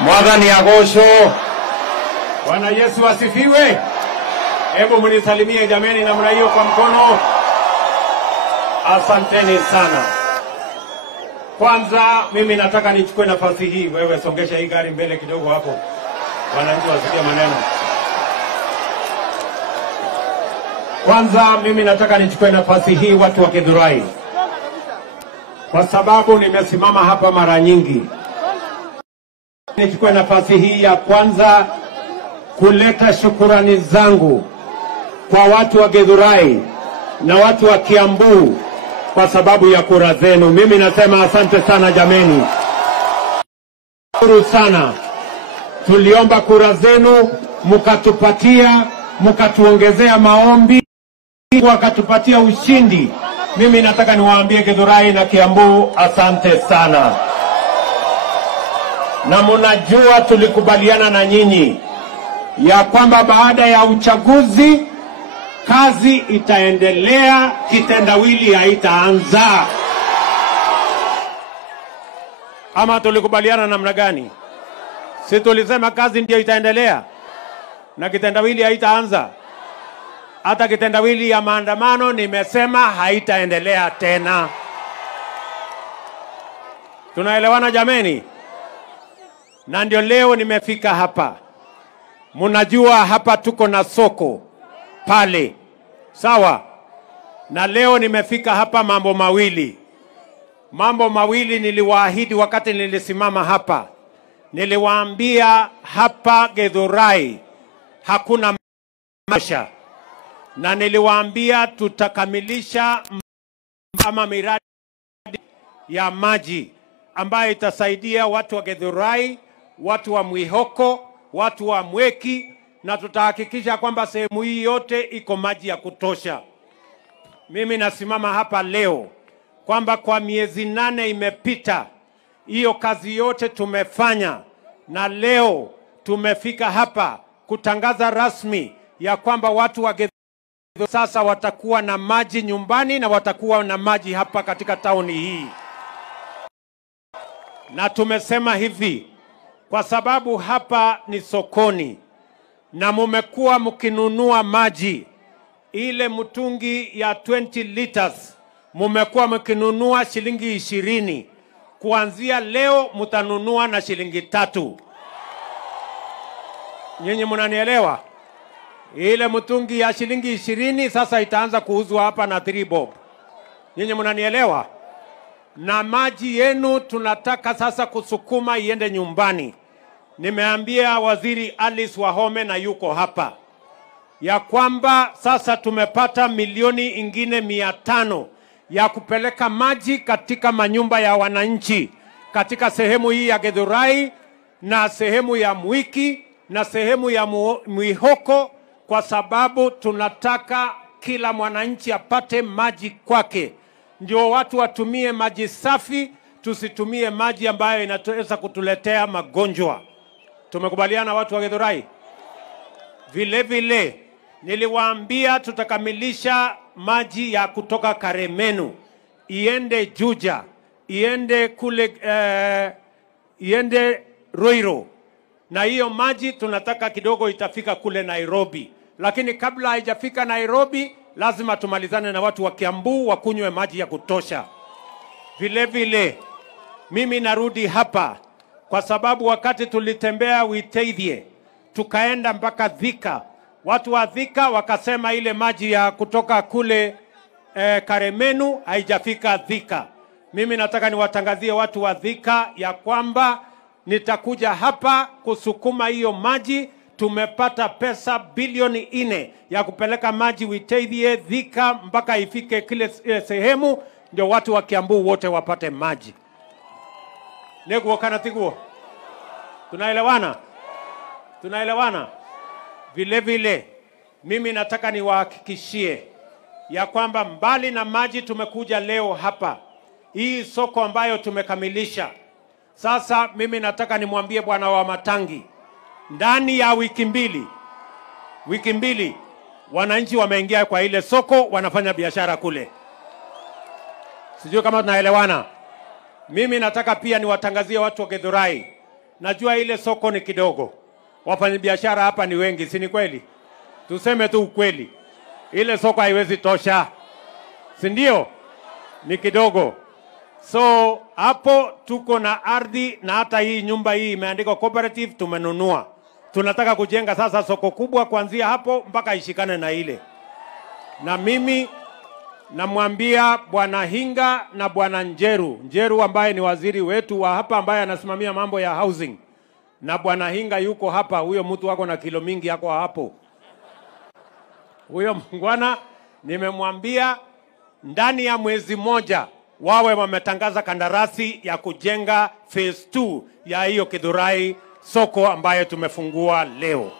Mwathani agocwo. Bwana Yesu asifiwe. Hebu mnisalimie jameni namna hiyo kwa mkono. Asanteni sana. Kwanza mimi nataka nichukue nafasi hii, wewe songesha hii gari mbele kidogo hapo. Wananchi wasikie maneno. Kwanza mimi nataka nichukue nafasi hii watu wa Githurai, kwa sababu nimesimama hapa mara nyingi. Nichukue nafasi hii ya kwanza kuleta shukurani zangu kwa watu wa Githurai na watu wa Kiambu kwa sababu ya kura zenu. Mimi nasema asante sana jameni. Shukuru sana. Tuliomba kura zenu, mkatupatia, mkatuongezea maombi, wakatupatia ushindi. Mimi nataka niwaambie Githurai na Kiambu asante sana. Na mnajua tulikubaliana na nyinyi ya kwamba baada ya uchaguzi kazi itaendelea, kitendawili haitaanza. Ama tulikubaliana namna gani? Si tulisema kazi ndio itaendelea na kitendawili haitaanza? Hata kitendawili ya maandamano nimesema haitaendelea tena. Tunaelewana jameni? Na ndio leo nimefika hapa. Mnajua hapa tuko na soko pale. Sawa? Na leo nimefika hapa mambo mawili. Mambo mawili niliwaahidi wakati nilisimama hapa. Niliwaambia hapa Githurai hakuna maisha. Na niliwaambia tutakamilisha miradi ya maji ambayo itasaidia watu wa Githurai, watu wa Mwihoko, watu wa Mweki, na tutahakikisha kwamba sehemu hii yote iko maji ya kutosha. Mimi nasimama hapa leo kwamba kwa miezi 8 imepita, hiyo kazi yote tumefanya, na leo tumefika hapa kutangaza rasmi ya kwamba watu wa Githurai sasa watakuwa na maji nyumbani na watakuwa na maji hapa katika tauni hii. Na tumesema hivi kwa sababu hapa ni sokoni na mumekuwa mkinunua maji, ile mtungi ya 20 liters mumekuwa mkinunua shilingi 20. Kuanzia leo mtanunua na shilingi 3. Nyinyi mnanielewa? Ile mtungi ya shilingi 20 sasa itaanza kuuzwa hapa na 3 bob. Nyinyi mnanielewa? Na maji yenu tunataka sasa kusukuma iende nyumbani. Nimeambia Waziri Alice Wahome na yuko hapa ya kwamba sasa tumepata milioni ingine 500 ya kupeleka maji katika manyumba ya wananchi katika sehemu hii ya Githurai na sehemu ya Mwiki na sehemu ya Mwihoko, kwa sababu tunataka kila mwananchi apate maji kwake. Ndio watu watumie maji safi, tusitumie maji ambayo inaweza kutuletea magonjwa. Tumekubaliana watu wa Githurai? Vile vile niliwaambia tutakamilisha maji ya kutoka Karemenu iende Juja, iende kule iende Ruto. Na hiyo maji tunataka kidogo itafika kule Nairobi. Lakini kabla haijafika Nairobi lazima tumalizane na watu wa Kiambu wakunywe maji ya kutosha. Vile vile mimi narudi hapa kwa sababu wakati tulitembea Witeithie tukaenda mpaka Thika, watu wa Thika wakasema ile maji ya kutoka kule Karemenu haijafika Thika. Mimi nataka niwatangazie watu wa Thika ya kwamba nitakuja hapa kusukuma hiyo maji. Tumepata pesa bilioni 4 ya kupeleka maji Witeithie, Thika mpaka ifike kile sehemu ndio watu wa Kiambu wote wapate maji. Neguo kana tiguo. Tunaelewana? Tunaelewana? Vile vile mimi nataka niwahakikishie ya kwamba mbali na maji tumekuja leo hapa hii soko ambayo tumekamilisha. Sasa mimi nataka nimwambie bwana wa Matangi, ndani ya wiki mbili wananchi wameingia kwa ile soko, wanafanya biashara kule. Sijui kama tunaelewana. Mimi nataka pia niwatangazie watu wa Githurai najua ile soko ni kidogo. Wafanyabiashara hapa ni wengi, si ni kweli? Tuseme tu ukweli. Ile soko haiwezi tosha. Si ndio? Ni kidogo. So hapo tuko na ardhi, na hata hii nyumba hii imeandikwa cooperative, tumenunua. Tunataka kujenga sasa soko kubwa kuanzia hapo mpaka ishikane na ile. Na mimi namwambia Bwana Hinga na Bwana Njeru ambaye ni waziri wetu wa hapa ambaye anasimamia mambo ya housing. Na Bwana Hinga yuko hapa, huyo mtu wako na kilo mingi yako hapo. Huyo mngwana nimemwambia ndani ya mwezi moja wawe wametangaza kandarasi ya kujenga phase 2 ya hiyo Githurai soko ambayo tumefungua leo.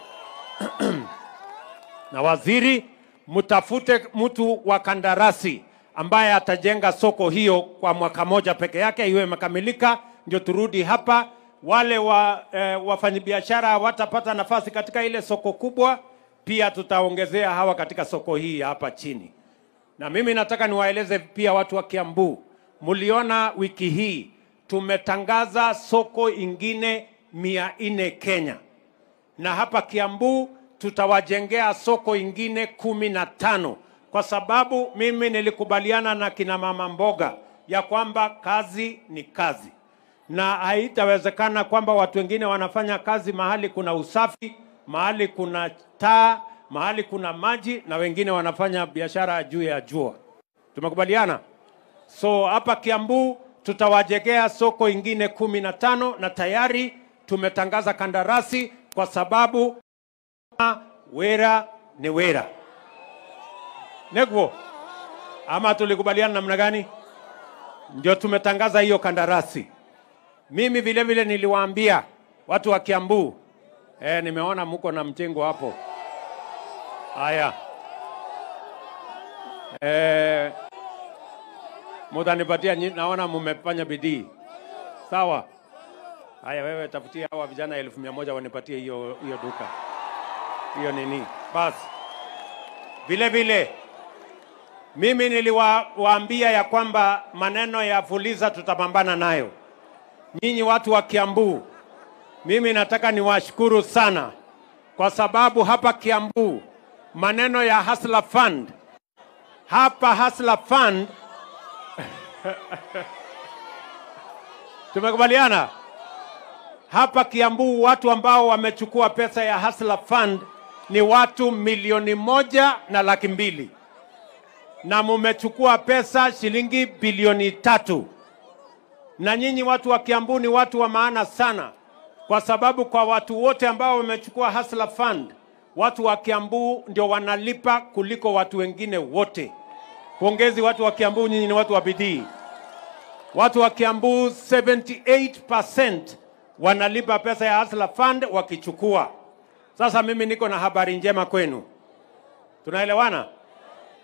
Na waziri, mtafute mtu wa kandarasi ambaye atajenga soko hiyo kwa mwaka moja peke yake iwe imekamilika, ndio turudi hapa. Wale wafanyabiashara watapata nafasi katika ile soko kubwa, pia tutaongezea hawa katika soko hii hapa chini. Na mimi nataka niwaeleze pia watu wa Kiambu, muliona wiki hii tumetangaza soko ingine 400 Kenya. Na hapa Kiambu tutawajengea soko ingine 15, kwa sababu mimi nilikubaliana na kina mama mboga ya kwamba kazi ni kazi. Na haitawezekana kwamba watu wengine wanafanya kazi mahali kuna usafi, mahali kuna taa, mahali kuna maji, na wengine wanafanya biashara juu ya jua. Tumekubaliana? So hapa Kiambu tutawajengea soko ingine 15, na tayari tumetangaza kandarasi kwa sababu wera ni wera. Negwo, ama tulikubaliana namna gani? Ndio tumetangaza hiyo kandarasi. Mimi vile vile niliwaambia watu wa Kiambu, nimeona mko na mjengo hapo. Haya. Mutanipatia, naona mmefanya bidii. Sawa? Haya, wewe tafutia hawa vijana 1,100 wanipatie hiyo duka. Hiyo nini? Basi. Vile vile mimi niliwaambia ya kwamba maneno ya Fuliza tutapambana nayo. Nyinyi watu wa Kiambu, mimi nataka niwashukuru sana kwa sababu hapa Kiambu maneno ya Hustler Fund, hapa Hustler Fund tumekubaliana hapa Kiambu watu ambao wamechukua pesa ya Hustler Fund ni watu 1,200,000, na mumechukua pesa shilingi bilioni 3. Na nyinyi watu wa Kiambu ni watu wa maana sana, kwa sababu kwa watu wote ambao wamechukua Hustler Fund, watu wa Kiambu ndio wanalipa kuliko watu wengine wote. Pongezi watu wa Kiambu, nyinyi ni watu wa bidii. Watu wa Kiambu 78% wanalipa pesa ya Hustler Fund wakichukua. Sasa mimi niko na habari njema kwenu. Tunaelewana?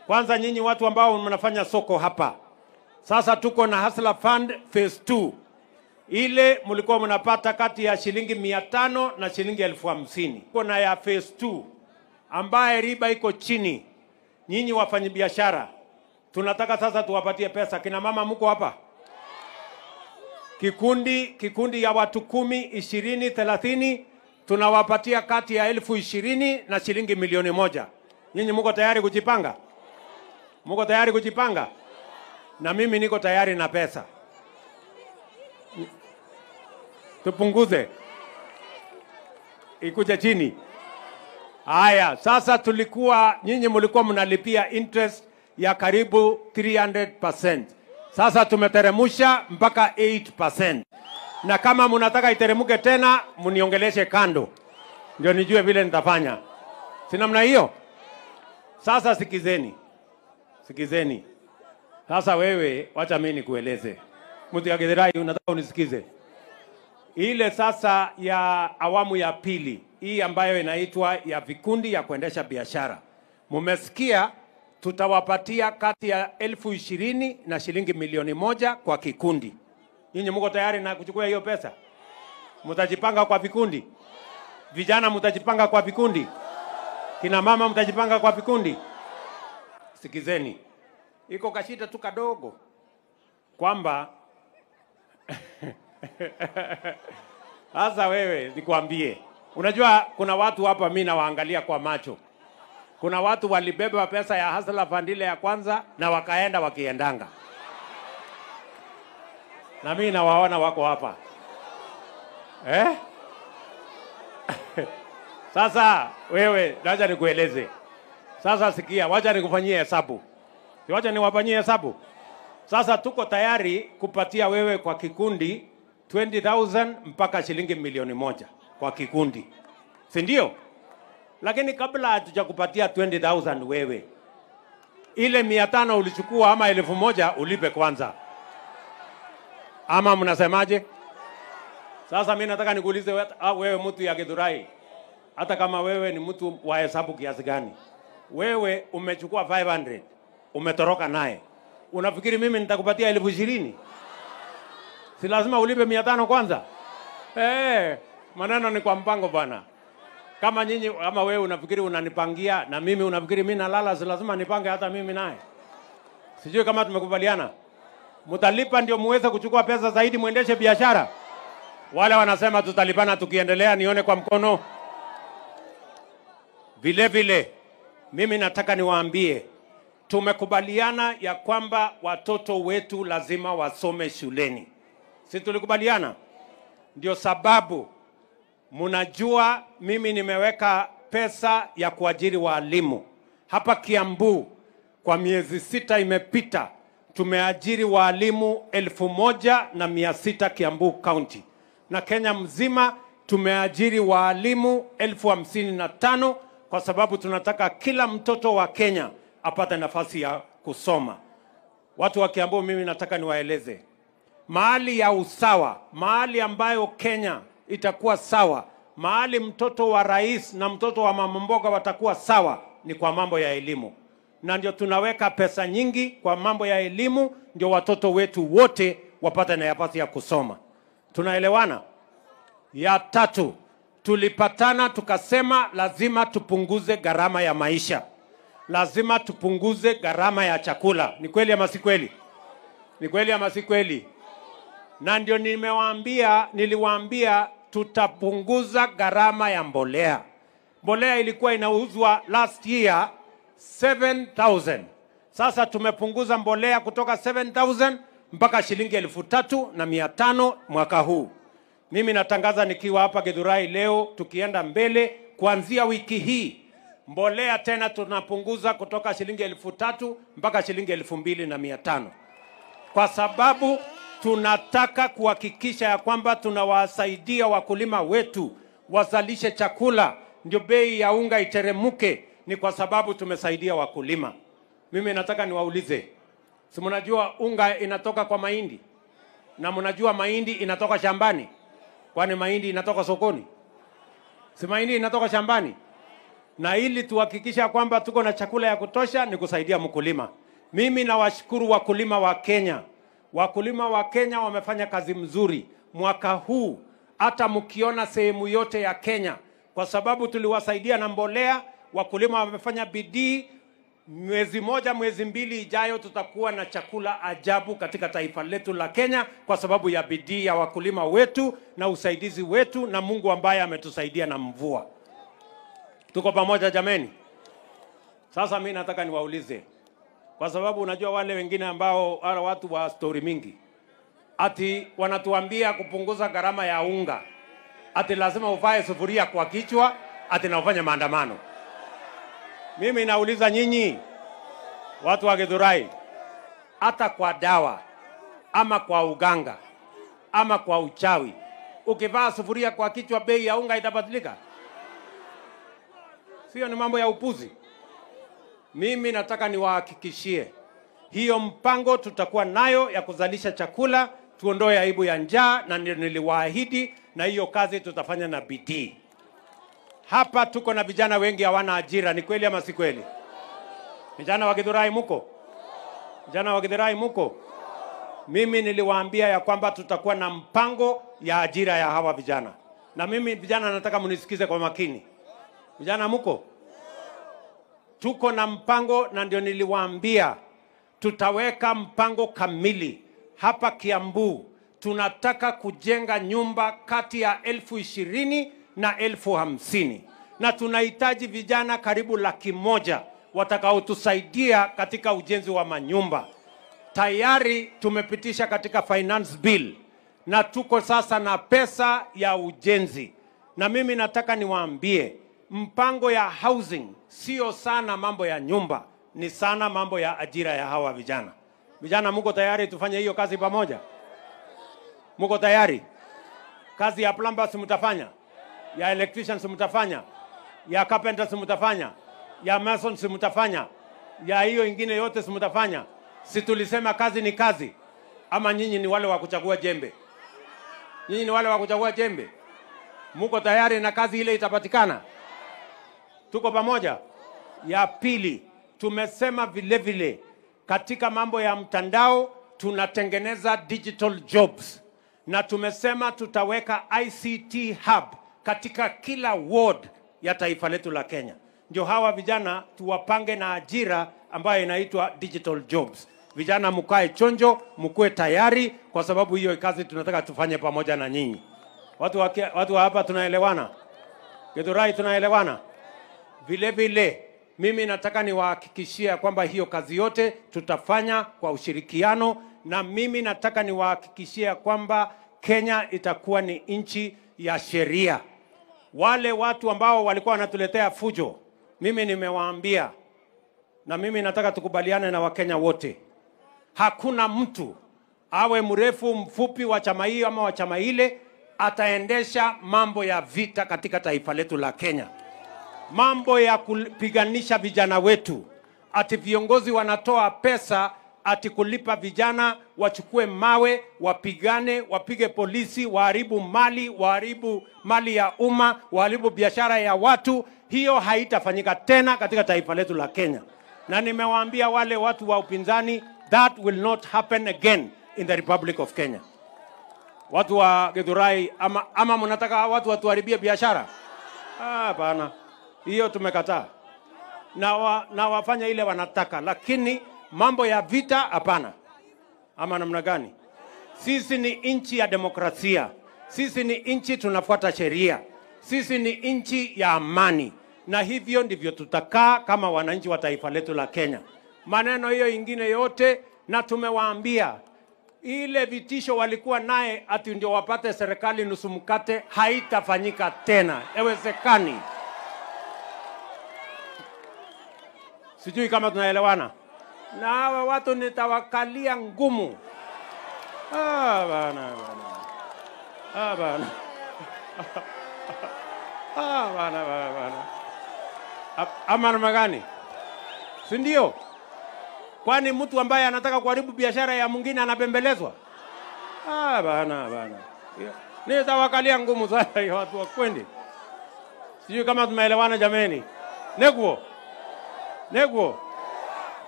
Kwanza nyinyi watu ambao mnafanya soko hapa, sasa tuko na Hustler Fund phase 2. Ile mlikuwa mnapata kati ya shilingi 500 na shilingi 50,000. Tuko na ya phase 2 ambaye riba iko chini. Nyinyi wafanyabiashara, tunataka sasa tuwapatie pesa. Kina mama mko hapa? Kikundi ya watu 10, 20, 30 tunawapatia kati ya 20,000 na shilingi 1,000,000. Nyinyi mko tayari kujipanga? Mko tayari kujipanga? Na mimi niko tayari na pesa. Tupunguze ikuje chini. Haya, sasa nyinyi mlikuwa mnalipia interest ya karibu 300%. Sasa tumeteremusha mpaka 8%. Na kama mnataka iteremuke tena, mniongeleshe kando, ndio nijue vile nitafanya. Si namna hiyo? Sasa sikizeni. Sasa wewe, wacha mimi nikueleze. Mtu ya Githurai, unataka unisikize. Ile sasa ya awamu ya pili, hii ambayo inaitwa ya vikundi ya kuendesha biashara. Mumesikia tutawapatia kati ya 20,000 na shilingi 1,000,000 kwa kikundi. Nyinyi mko tayari na kuchukua hiyo pesa? Mtajipanga kwa vikundi? Vijana mtajipanga kwa vikundi? Kina mama mtajipanga kwa vikundi? Sikizeni. Iko kashida tu kadogo kwamba Sasa wewe nikwambie, unajua kuna watu hapa mimi nawaangalia kwa macho. Kuna watu walibeba pesa ya Hustler Fund ile ya kwanza na wakaenda wakiendanga. Na mimi nawaona wako hapa. Sasa wewe wacha nikueleze. Sasa sikia, wacha nikufanyie hesabu. Wacha niwafanyie hesabu. Sasa tuko tayari kupatia wewe kwa kikundi 20,000 mpaka shilingi milioni 1 kwa kikundi. Si ndio? Lakini kabla hatujakupatia 20,000 wewe, ile 500 ulichukua ama 1,000 ulipe kwanza. Ama mnasemaje? Sasa mimi nataka nikuulize wewe mtu ya Githurai, hata kama wewe ni mtu wa hesabu kiasi gani, wewe umechukua 500 umetoroka naye, unafikiri mimi nitakupatia 20,000? Si lazima ulipe 500 kwanza? Maneno ni kwa mpango bwana. Kama nyinyi ama wewe unafikiri unanipangia na mimi unafikiri mimi nalala, si lazima nipange hata mimi naye. Sijui kama tumekubaliana. Mtalipa ndio muweze kuchukua pesa zaidi muendeshe biashara. Wale wanasema tutalipana tukiendelea, nione kwa mkono. Vile vile mimi nataka niwaambie, tumekubaliana ya kwamba watoto wetu lazima wasome shuleni. Si tulikubaliana? Ndio sababu mnajua mimi nimeweka pesa ya kuajiri walimu. Hapa Kiambu kwa miezi 6 imepita tumeajiri walimu 1,600 Kiambu County. Na Kenya mzima tumeajiri walimu 55,000 kwa sababu tunataka kila mtoto wa Kenya apate nafasi ya kusoma. Watu wa Kiambu, mimi nataka niwaeleze. Mahali ya usawa, mahali ambayo Kenya itakuwa sawa, mahali mtoto wa rais na mtoto wa mama mboga watakuwa sawa ni kwa mambo ya elimu. Na ndio tunaweka pesa nyingi kwa mambo ya elimu, ndio watoto wetu wote wapate nafasi ya kusoma. Tunaelewana? Ya tatu, tulipatana tukasema lazima tupunguze gharama ya maisha. Lazima tupunguze gharama ya chakula. Ni kweli ama si kweli? Ni kweli ama si kweli? Na ndio niliwaambia tutapunguza gharama ya mbolea. Mbolea ilikuwa inauzwa last year 7,000. Sasa tumepunguza mbolea kutoka 7,000 mpaka shilingi 3,500 mwaka huu. Mimi natangaza nikiwa hapa Githurai leo, tukienda mbele kuanzia wiki hii, mbolea tena tunapunguza kutoka shilingi 3,000 mpaka shilingi 2,500. Kwa sababu tunataka kuhakikisha ya kwamba tunawasaidia wakulima wetu wazalishe chakula, ndio bei ya unga iteremuke, ni kwa sababu tumesaidia wakulima. Mimi nataka niwaulize, si mnajua unga inatoka kwa mahindi? Na mnajua mahindi inatoka shambani? Kwani mahindi inatoka sokoni? Si mahindi inatoka shambani? Na ili tuhakikisha kwamba tuko na chakula ya kutosha ni kusaidia mkulima. Mimi nawashukuru wakulima wa Kenya. Wakulima wa Kenya wamefanya kazi mzuri mwaka huu, hata mkiona sehemu yote ya Kenya, kwa sababu tuliwasaidia na mbolea. Wakulima wamefanya bidii. Mwezi 1, mwezi 2 ijayo tutakuwa na chakula ajabu katika taifa letu la Kenya, kwa sababu ya bidii ya wakulima wetu na usaidizi wetu na Mungu ambaye ametusaidia na mvua. Tuko pamoja jameni? Sasa mimi nataka niwaulize, kwa sababu unajua wale wengine ambao wale watu wa story mingi ati wanatuambia kupunguza gharama ya unga, ati lazima uvae sufuria kwa kichwa, ati na ufanye maandamano. Mimi nauliza nyinyi watu wa Githurai, hata kwa dawa ama kwa uganga ama kwa uchawi, ukivaa sufuria kwa kichwa bei ya unga itabadilika? Sio, ni mambo ya upuzi. Mimi nataka niwahakikishie hiyo mpango tutakuwa nayo ya kuzalisha chakula, tuondoe aibu ya njaa, na niliwaahidi, na hiyo kazi tutafanya na bidii. Hapa tuko na vijana wengi hawana ajira, ni kweli ama si kweli? Vijana wa Githurai muko? Vijana wa Githurai muko? Mimi niliwaambia ya kwamba tutakuwa na mpango ya ajira ya hawa vijana. Na mimi vijana nataka munisikize kwa makini. Vijana muko? Tuko na mpango, na ndio niliwaambia tutaweka mpango kamili hapa Kiambu. tunataka kujenga nyumba kati ya 20,000 na 50,000, na tunahitaji vijana karibu 100,000 watakaotusaidia katika ujenzi wa manyumba. Tayari tumepitisha katika finance bill na tuko sasa na pesa ya ujenzi. Na mimi nataka niwaambie, mpango ya housing sio sana mambo ya nyumba, ni sana mambo ya ajira ya hawa vijana. Vijana, mko tayari tufanye hiyo kazi pamoja? Mko tayari? Kazi ya plumbers mtafanya, ya electricians mtafanya, ya carpenters mtafanya, ya masons mtafanya, ya hiyo ingine yote mtafanya. Si tulisema kazi ni kazi? Ama nyinyi ni wale wa kuchagua jembe? Nyinyi ni wale wa kuchagua jembe? Mko tayari na kazi ile itapatikana? Tuko pamoja? Ya pili, tumesema vile vile katika mambo ya mtandao tunatengeneza digital jobs, na tumesema tutaweka ICT hub katika kila ward ya taifa letu la Kenya. Ndio hawa vijana tuwapange na ajira ambayo inaitwa digital jobs. Vijana mkae chonjo, mkue tayari, kwa sababu hiyo kazi tunataka tufanye pamoja na nyinyi. Watu wa hapa tunaelewana? Githurai tunaelewana? Vile vile mimi nataka niwahakikishia kwamba hiyo kazi yote tutafanya kwa ushirikiano, na mimi nataka niwahakikishia kwamba Kenya itakuwa ni nchi ya sheria. Wale watu ambao walikuwa wanatuletea fujo, mimi nimewaambia, na mimi nataka tukubaliane na Wakenya wote, hakuna mtu awe mrefu mfupi wa chama hii ama wa chama ile ataendesha mambo ya vita katika taifa letu la Kenya. Mambo ya kupiganisha vijana wetu, ati viongozi wanatoa pesa ati kulipa vijana wachukue mawe, wapigane, wapige polisi, waharibu mali ya umma, waharibu biashara ya watu. Hiyo haitafanyika tena katika taifa letu la Kenya. Na nimewaambia wale watu wa upinzani, that will not happen again in the Republic of Kenya. Watu wa Githurai, ama mnataka watu watuharibie biashara? Hapana. Hiyo tumekataa. Na wafanya ile wanataka, lakini mambo ya vita hapana. Ama namna gani? Sisi ni nchi ya demokrasia. Sisi ni nchi tunafuata sheria. Sisi ni nchi ya amani. Na hivyo ndivyo tutakaa kama wananchi wa taifa letu la Kenya. Maneno hiyo ingine yote, na tumewaambia ile vitisho walikuwa naye ati ndio wapate serikali nusu mkate, haitafanyika tena. Haiwezekani. Sijui kama tunaelewana. Na hawa watu nitawakalia ngumu. Bana. Ama namna gani? Si ndio? Kwani mtu ambaye anataka kuharibu biashara ya mwingine anapembelezwa? Bana. Nitawakalia ngumu sana watu wa kwende. Sijui kama tumeelewana jameni. Neguo.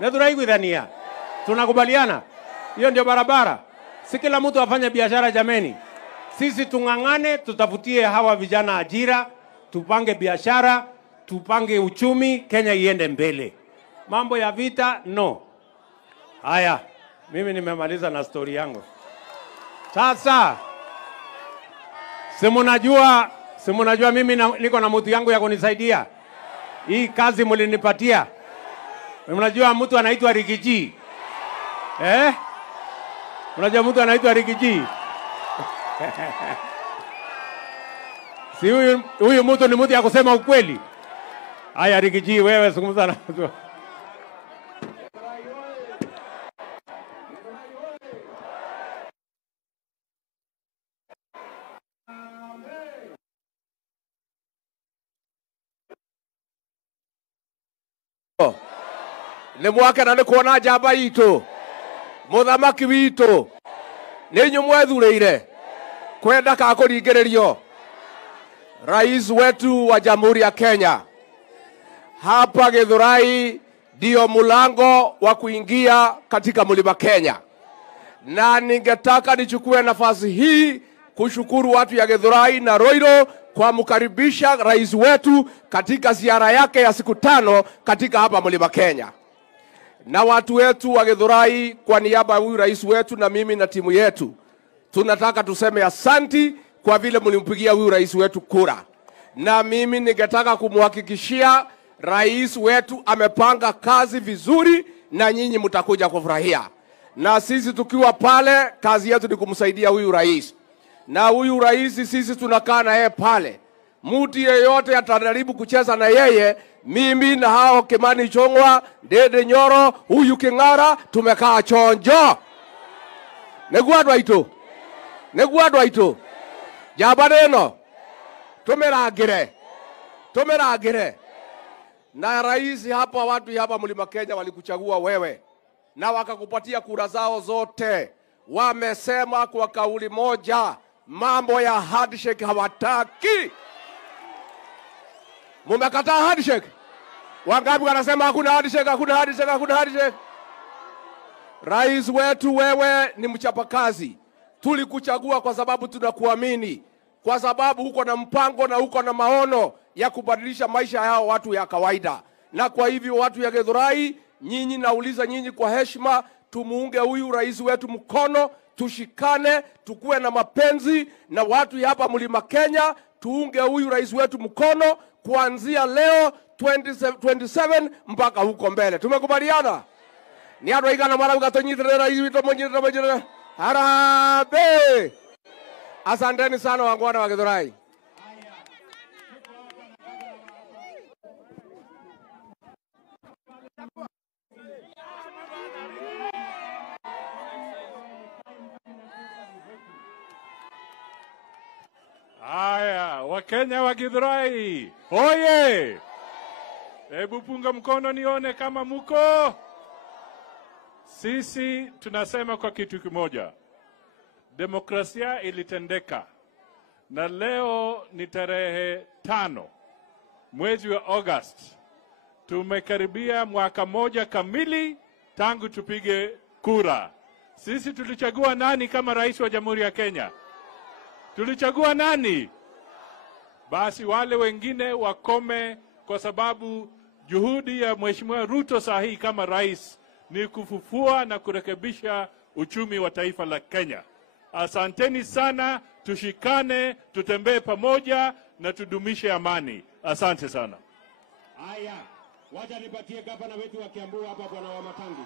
Neduraiguithania. Tunakubaliana? Hiyo ndio barabara. Si kila mtu afanye biashara jameni. Sisi tungangane, tutafutie hawa vijana ajira, tupange biashara, tupange uchumi, Kenya iende mbele. Mambo ya vita, no. Haya, mimi nimemaliza na story yangu. Sasa, simunajua mimi niko na mtu yangu ya kunisaidia. Hii kazi mlinipatia. Mnajua mtu anaitwa Rigiji? Mnajua mtu anaitwa Rigiji? Si huyu mtu ni mtu ya kusema ukweli. Haya Rigiji, wewe zungumza na mtu. Nĩ mwakena nĩ kuona njamba itũ, mũthamaki witũ, nĩ inyuĩ mwethuurĩire kwenda ka kũringĩrĩrio rais wetu wa Jamhuri ya Kenya. Hapa Githurai ndio mlango wa kuingia katika mlima Kenya, na ningetaka nichukue nafasi hii kushukuru watu ya Githurai na Ruto kwa mkaribisha rais wetu katika ziara yake ya siku 5 katika hapa mlima Kenya. Na watu wetu wa Githurai, kwa niaba ya huyu rais wetu na mimi na timu yetu, tunataka tuseme asanti kwa vile mlimpigia huyu rais wetu kura. Na mimi ningetaka kumhakikishia rais wetu amepanga kazi vizuri na nyinyi mtakuja kufurahia. Na sisi tukiwa pale, kazi yetu ni kumsaidia huyu rais. Na huyu rais sisi tunakaa na yeye pale. Mtu yeyote atajaribu kucheza na yeye, mimi na hao Kimani Chongwa, Dede Nyoro, huyu King'ara tumekaa chonjo. Neguadwa ito. Jabaneno. Tumeragire. Na rais hapa, watu hapa Mlima Kenya walikuchagua wewe na wakakupatia kura zao zote. Wamesema kwa kauli moja, mambo ya handshake hawataki. Mumekataa handshake? Wangapi wanasema hakuna handshake? Rais wetu, wewe ni mchapakazi. Tulikuchagua kwa sababu tunakuamini. Kwa sababu uko na mpango na uko na maono ya kubadilisha maisha yao watu ya kawaida. Na kwa hivyo watu ya Githurai, nyinyi nauliza nyinyi kwa heshima, tumuunge huyu rais wetu mkono, tushikane, tukue na mapenzi na watu ya hapa Mlima Kenya, tuunge huyu rais wetu mkono kuanzia leo 2027 mpaka huko mbele. Tumekubaliana? Ni hapo igana mara ukatonyitire rais wetu mwenyewe. Harambee! Asanteni sana wangwana wa Githurai. Haya, Wakenya wa Githurai, oye! Hebu punga mkono nione kama muko. Sisi tunasema kwa kitu kimoja. Demokrasia ilitendeka. Na leo ni tarehe 5 mwezi wa August. Tumekaribia mwaka moja kamili tangu tupige kura. Sisi tulichagua nani kama rais wa Jamhuri ya Kenya? Tulichagua nani? Basi wale wengine wakome, kwa sababu juhudi ya Mheshimiwa Ruto sahihi kama rais ni kufufua na kurekebisha uchumi wa taifa la Kenya. Asanteni sana, tushikane, tutembee pamoja na tudumishe amani. Asante sana. Haya, wacha nipatie gavana wetu wa Kiambu hapa, Bwana wa Matangi.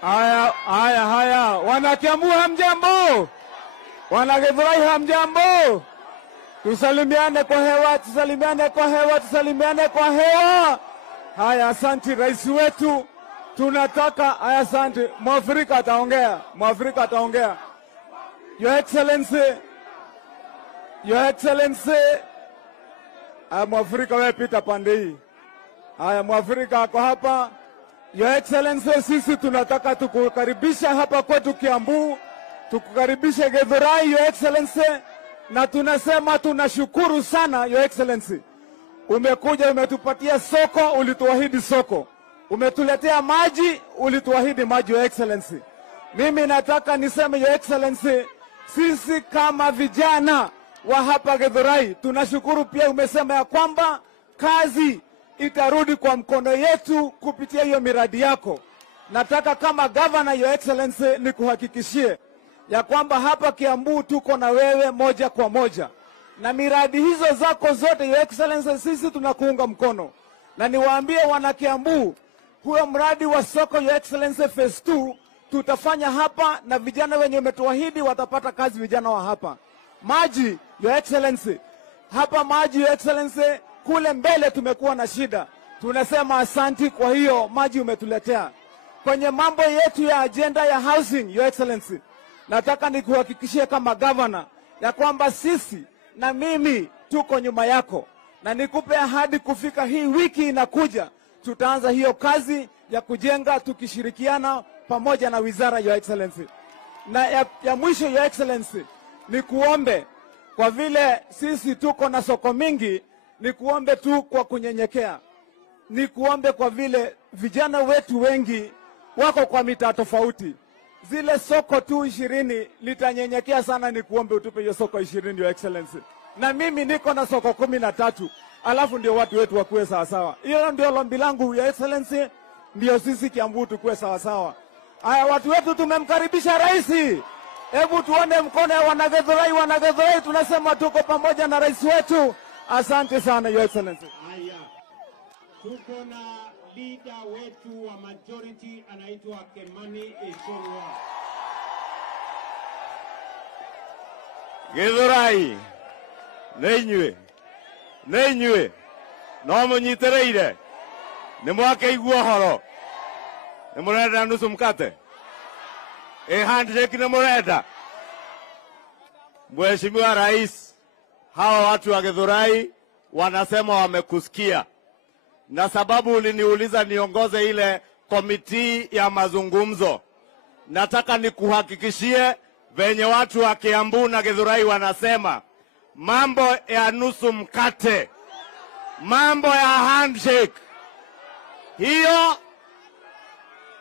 Haya. Wana Kiambu hamjambo? Wana Githurai hamjambo? Tusalimiane kwa hewa. Haya, asante rais wetu. Tunataka, asante. Mwafrika ataongea. Your Excellency. Mwafrika wewe pita pande hii. Haya, Mwafrika ako hapa. Your Excellency, sisi tunataka tukukaribisha hapa kwetu Kiambu, tukukaribishe Githurai, Your Excellency, na tunasema tunashukuru sana Your Excellency. Umekuja, umetupatia soko, ulituahidi soko. Umetuletea maji, ulituahidi maji, Your Excellency. Mimi nataka niseme Your Excellency, sisi kama vijana wa hapa Githurai tunashukuru pia. Umesema ya kwamba kazi itarudi kwa mkono yetu kupitia hiyo miradi yako. Nataka kama governor, Your Excellency, nikuhakikishie ya kwamba hapa Kiambu tuko na wewe moja kwa moja. Na miradi hizo zako zote, Your Excellency, sisi tunakuunga mkono. Na niwaambie wana Kiambu, huo mradi wa soko, Your Excellency, phase 2 tutafanya hapa, na vijana wenye umetuahidi watapata kazi, vijana wa hapa. Maji, Your Excellency, hapa maji, Your Excellency, kule mbele tumekuwa na shida. Tunasema asanti kwa hiyo maji umetuletea. Kwenye mambo yetu ya agenda ya housing, Your Excellency, nataka nikuhakikishie kama governor ya kwamba sisi na mimi tuko nyuma yako, na nikupe ahadi kufika hii wiki inakuja tutaanza hiyo kazi ya kujenga tukishirikiana pamoja na wizara, Your Excellency. Na ya mwisho, Your Excellency, ni kuombe kwa vile sisi tuko na soko mingi, ni kuombe tu kwa kunyenyekea. Ni kuombe kwa vile vijana wetu wengi wako kwa mitaa tofauti. zile soko tu 20, nitanyenyekea sana ni kuombe utupe hiyo soko 20, Your Excellency. Na mimi niko na soko 13, alafu ndio watu wetu wakuwe sawa sawa. Hiyo ndio lombi langu, Your Excellency, ndio sisi Kiambu tukuwe sawa sawa. Haya, watu wetu tumemkaribisha rais. Hebu tuone mkono wa Wanagithurai, tunasema tuko pamoja na rais wetu. Asante sana, Your Excellency. Haya, tuko na leader wetu wa majority anaitwa Kimani Ichung'wa. Githurai nĩinyuĩ no mũnyitĩrĩire nĩ mwakĩigua horo nĩ mũrenda nusu mkate handshake nĩ mũrenda. Mheshimiwa Rais, hawa watu wa Githurai wanasema wamekusikia, na sababu uliniuliza niongoze ile komiti ya mazungumzo, nataka nikuhakikishie venye watu wa Kiambu na Githurai wanasema mambo ya nusu mkate, mambo ya handshake, hiyo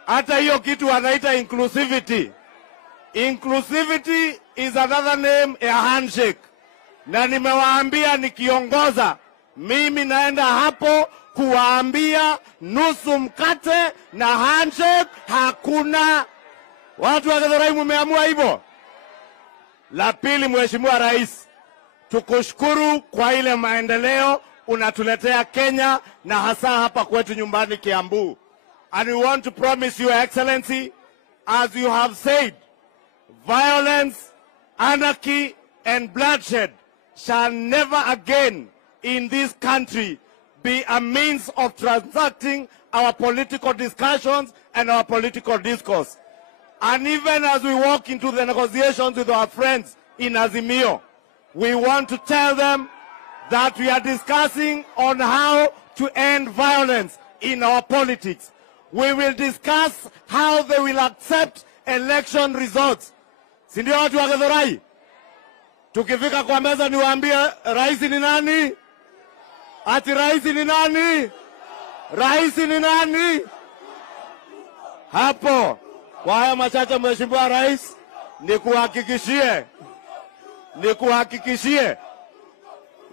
hata hiyo kitu wanaita inclusivity. Inclusivity is another name ya handshake. Na nimewaambia nikiongoza, mimi naenda hapo kuwaambia nusu mkate na handshake hakuna. Watu wa Githurai mumeamua hivyo. La pili, Mheshimiwa Rais, tukushukuru kwa ile maendeleo unatuletea Kenya na hasa hapa kwetu nyumbani Kiambu. And we want to promise Your Excellency, as you have said, violence, anarchy and bloodshed shall never again in this country be a means of transacting our political discussions and our political discourse. And even as we walk into the negotiations with our friends in Azimio, we want to tell them that we are discussing on how to end violence in our politics. We will discuss how they will accept election results. Si ndio watu wa Githurai? Tukifika kwa meza niwaambie rais ni nani? Ati rais ni nani? Rais ni nani? Hapo. Kwa haya machache, Mheshimiwa Rais, nikuhakikishie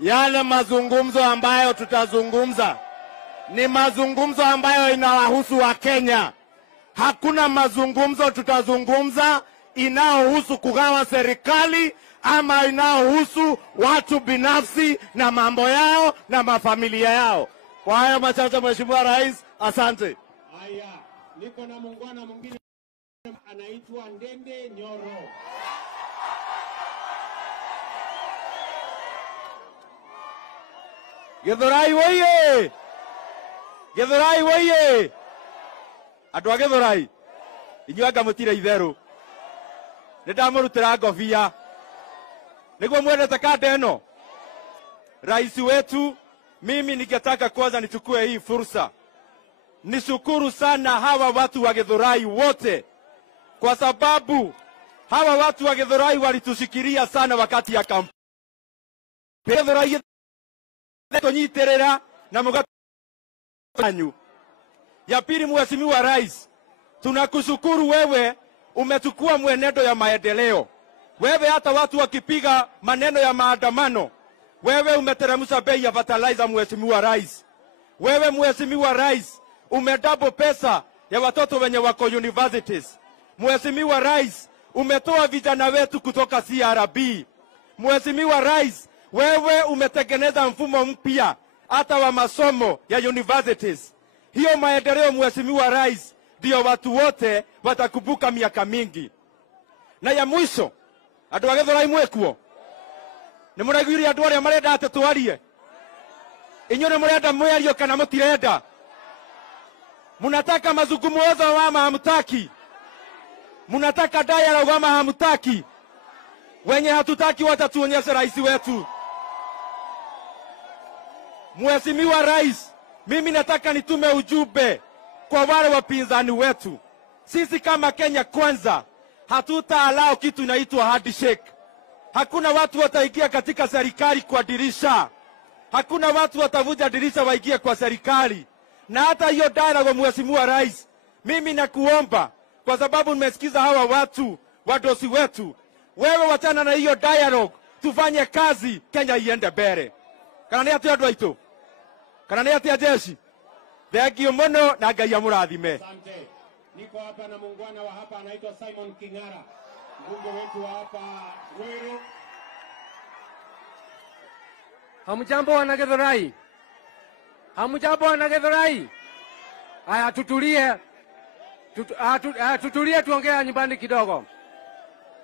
yale mazungumzo ambayo tutazungumza ni mazungumzo ambayo inawahusu wa Kenya. Hakuna mazungumzo tutazungumza inayohusu kugawa serikali ama inayohusu watu binafsi na mambo yao na mafamilia yao. Kwa haya machache, Mheshimiwa Rais, asante. Haya, niko na muungwana mwingine anaitwa Ndende Nyoro. Githurai woye! Githurai woye! Andũ a Githurai, inyuĩ anga mũtire itherũ. Nĩndamũrutĩra ngobia. Nĩguo mwendete kanda ĩno. Rais wetu, mimi ningetaka kwanza nichukue hii fursa nishukuru sana hawa watu wa Githurai wote, kwa sababu hawa watu wa Githurai walitushikilia sana wakati ya kampeni. Githurai tonyiterera na mugatanyu. Ya pili, Mheshimiwa Rais, tunakushukuru wewe umechukua mwenendo ya maendeleo. Wewe hata watu wakipiga maneno ya maandamano, wewe umeteremsha bei ya fertilizer, Mheshimiwa Rais. Wewe Mheshimiwa Rais umedouble pesa ya watoto wenye wako universities. Mheshimiwa Rais umetoa vijana wetu kutoka CRB. Mheshimiwa Rais, wewe umetengeneza mfumo mpya hata wa masomo ya universities. Hiyo maendeleo, Mheshimiwa Rais, ndio watu wote watakumbuka miaka mingi. Na ya mwisho, andũ a Githurai mwekuo, nĩ mũraiguire andũ arĩa marenda atĩ twarie? Inyuĩ nĩ mũrenda mwario kana mũtirenda? Munataka mazungumzo ama hamtaki? Munataka dialogue ama hamtaki? Wenye hatutaki watatuonyesha rais wetu. Mheshimiwa Rais, mimi nataka nitume ujumbe kwa wale wapinzani wetu. Sisi kama Kenya Kwanza hatutaalao kitu inaitwa handshake. Hakuna watu wataingia katika serikali kwa dirisha. Hakuna watu watavuja dirisha waingie kwa serikali. Na hata hiyo dialogue, Mheshimiwa Rais, mimi nakuomba kwa sababu nimesikiza hawa watu wadosi wetu. Wewe wachana na hiyo dialogue, tufanye kazi, Kenya iende mbele. Kana ni atia dwaito, kana ni atia jeshi. Thengio muno na Ngai amurathime. Asante. Niko hapa na muungwana wa hapa anaitwa Simon King'ara, mbunge wetu wa hapa Ruto. Hamjambo wana Githurai? Hamjambo wana Githurai? Haya, tutulie tuongea nyumbani kidogo.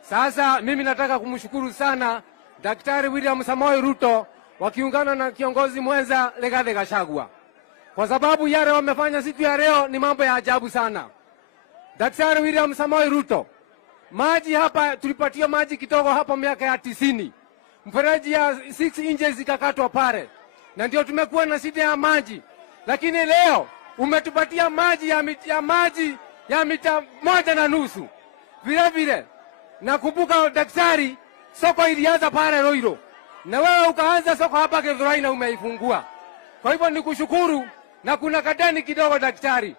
Sasa mimi nataka kumshukuru sana Daktari William Samoei Ruto wakiungana na kiongozi mwenza Rigathi Gachagua, kwa sababu yale wamefanya siku ya leo ni mambo ya ajabu sana. Daktari William Samoei Ruto, maji hapa tulipatia maji kidogo hapa miaka ya 90. Mfereji ya 6 inches ikakatwa pale, na ndio tumekuwa na shida ya maji. Lakini leo umetupatia maji ya mita 1.5. Vile vile nakumbuka daktari, soko ilianza pale Roiro, na wewe ukaanza soko hapa Githurai na umeifungua. Kwa hivyo nikushukuru, na kuna kadeni kidogo daktari,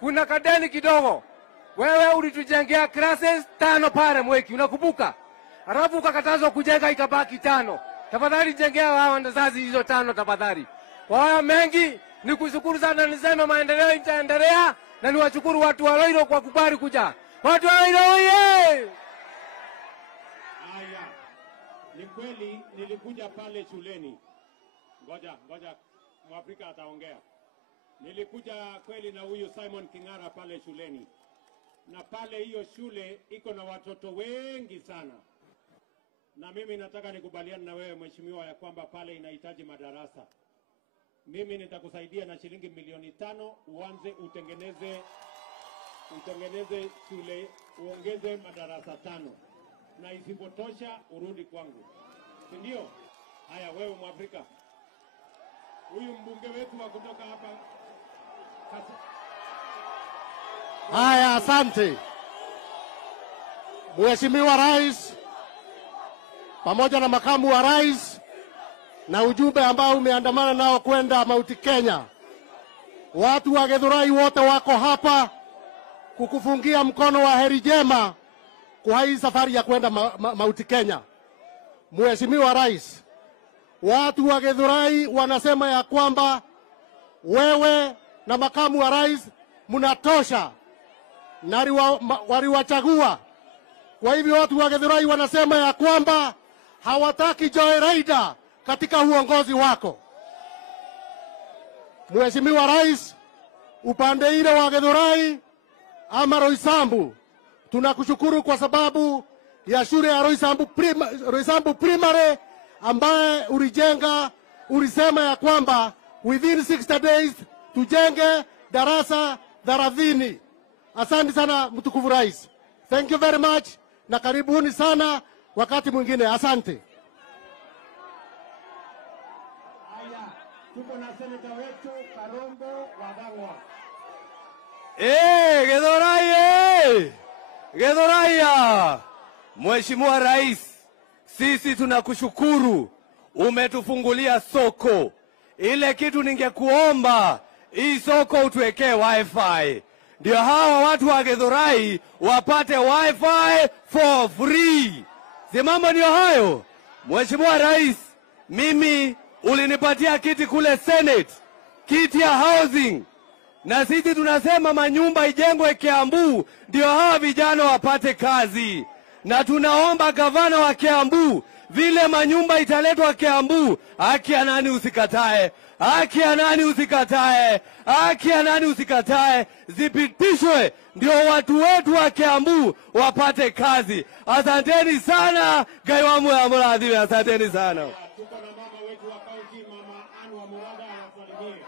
kuna kadeni kidogo. Wewe ulitujengea classes 5 pale Mweki, unakumbuka? Halafu ukakatazwa kujenga ikabaki 5. Tafadhali jengea wao wazazi hizo 5 tafadhali. Kwa haya mengi nikushukuru sana, niseme maendeleo itaendelea, na niwashukuru watu wa Roiro kwa kubali kuja. Watu wa Roiro oye! Haya. Ni kweli nilikuja pale shuleni. Ngoja Mwafrika ataongea. Nilikuja kweli na huyu Simon King'ara pale shuleni. Na pale hiyo shule iko na watoto wengi sana. Na mimi nataka nikubaliane na wewe mheshimiwa ya kwamba pale inahitaji madarasa. Mimi nitakusaidia na shilingi milioni 5 uanze utengeneze shule, uongeze madarasa 5. Na isipotosha urudi kwangu. Si ndio? Haya, wewe Mwafrika. Huyu mbunge wetu wa kutoka hapa Haya, asante. Mheshimiwa Rais pamoja na makamu wa rais na ujumbe ambao umeandamana nao kwenda Mount Kenya. Watu wa Githurai wote wako hapa kukufungia mkono wa heri jema kwa hii safari ya kwenda Mount Kenya. Mheshimiwa Rais, watu wa Githurai wanasema ya kwamba wewe na makamu wa rais mnatosha na waliwachagua. Kwa hivyo watu wa Githurai wanasema ya kwamba hawataki joyride katika uongozi wako. Mheshimiwa Rais, upande ile wa Githurai ama Roysambu, tunakushukuru kwa sababu ya shule ya Roysambu Primary ambaye ulijenga. Ulisema ya kwamba within 60 days tujenge darasa 30. Asante sana mtukufu Rais. Thank you very much na karibuni sana wakati mwingine. Asante. Haya, tuko na seneta wetu Karombo Wadangwa. Githurai! Githurai! Mheshimiwa Rais, sisi tunakushukuru, umetufungulia soko. Ile kitu ningekuomba, hii soko utuwekee wifi, ndio hawa watu wa Githurai wapate wifi for free. Si mambo ndio hayo? Mheshimiwa Rais, mimi ulinipatia kiti kule Senate, kiti ya housing, na sisi tunasema manyumba ijengwe Kiambu ndio hawa vijana wapate kazi. Na tunaomba gavana wa Kiambu, vile manyumba italetwa Kiambu, haki ya nani usikatae, haki ya nani usikatae, haki ya nani usikatae, zipitishwe ndio watu wetu wa Kiambu wapate kazi. Asanteni sana, Ngai wa muradhi, asanteni sana. Tuko na mama wetu wa kaunti, Mama Anwa Murada anasalimia.